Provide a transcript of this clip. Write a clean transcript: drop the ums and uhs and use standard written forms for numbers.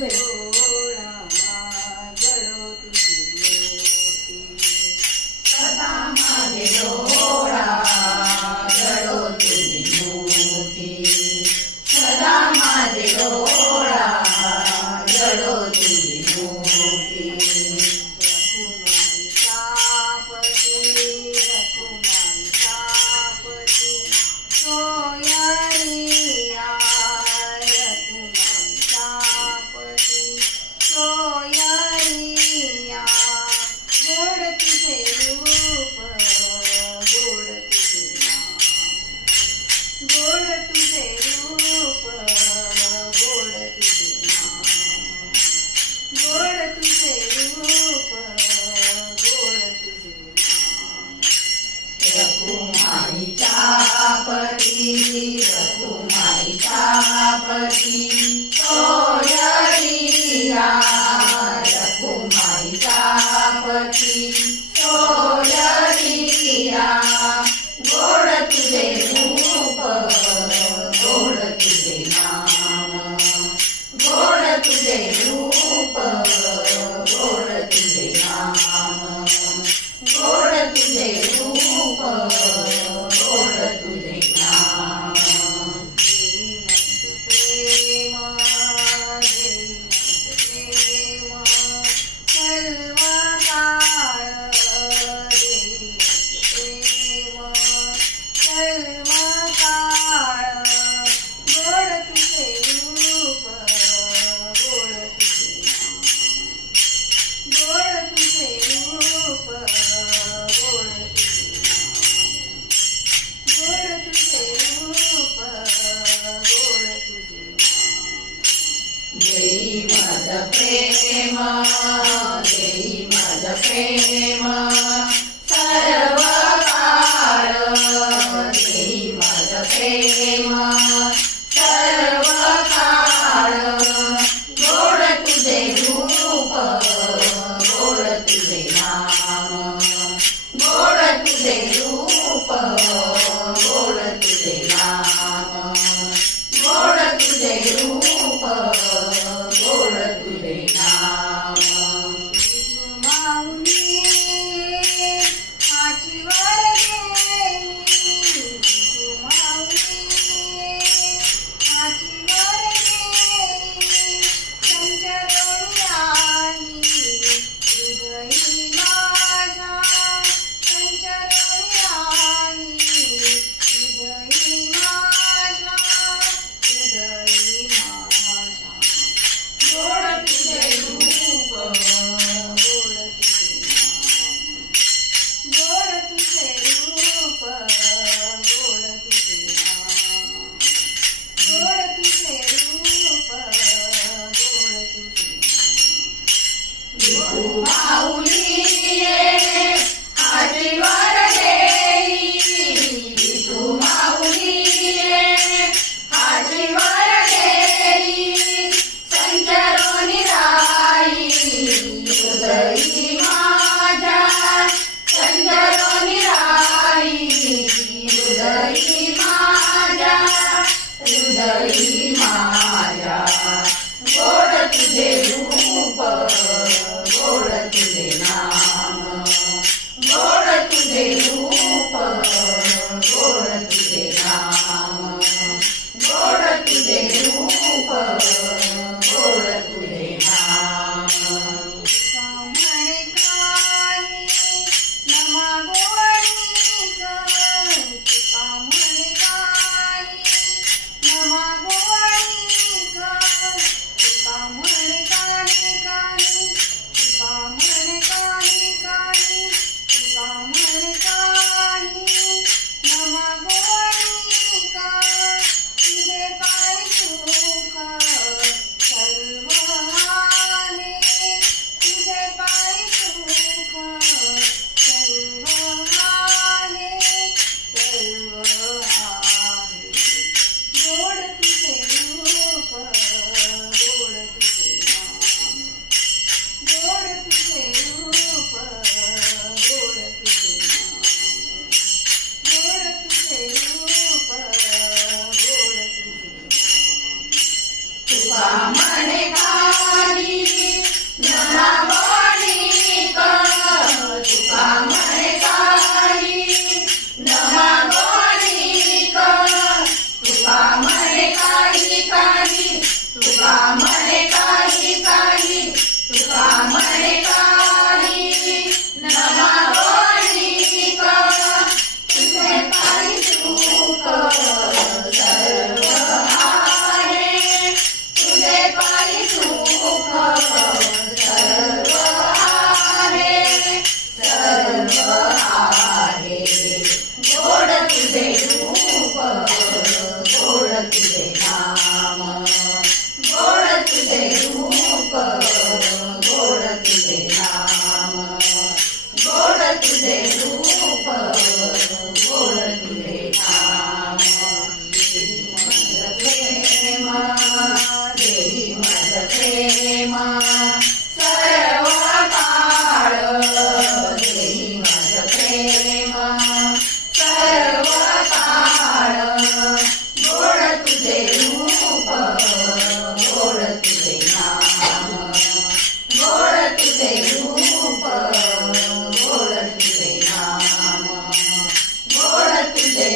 डोळा घडो तुझी मूर्ती सदा माझे डोळा घडो तुझी मूर्ती सदा माझे डोळा घडो तुझी मूर्ती रखुमाई तापती सोयरिया रखुमाई तापती सोयरिया गोड तुझे रूप गोड तुझे नाम गोड तुझे रूप गोड तुझे नाम गोड तुझे रूप गोड तुझे नाम रखुमाई तापती सोयरिया रखुमाई तापती सोयरिया गोड तुझे रूप गोड तुझे नाम गोड तुझे रूप गोड तुझे नाम गोड तुझे रूप गोड तुझे नाम देई माझं प्रेम देई माझं प्रेम सर्व काळ देई माझं प्रेम सर्व काळ गोड तुझे रूप गोड तुझे नाम गोड तुझे रूप गोड तुझे नाम गोड तुझे रूप गोड तुझे नाम हृदयी माझ्या गोड तुझे रूप गोड तुझे नाम गोड तुझे रूप गोड तुझे नाम गोड तुझे रूप गोड तुझे नाम तुका म्हणे नमागोणी तुका म्हणे काही नमागोणी तुका म्हणे काही काही तुका म्हणे काही काही तुका म्हणे काही नमागोणी तुझे पायी सुख सर्व आहे तुझे पायी सुख सर्व आहे सर्व आहे गोड तुझे रूप गोड तुझे नाम गोड तुझे रूप गोड तुझे नाम गोड तुझे रूप गोड तुझे नाम देवी मज प्रेम सर्व काळ देवी मज प्रेम सर्व काळ गोड तुझे रूप गोड तुझे नाम गोड तुझे रूप गोड तुझे नाम गोड तुझे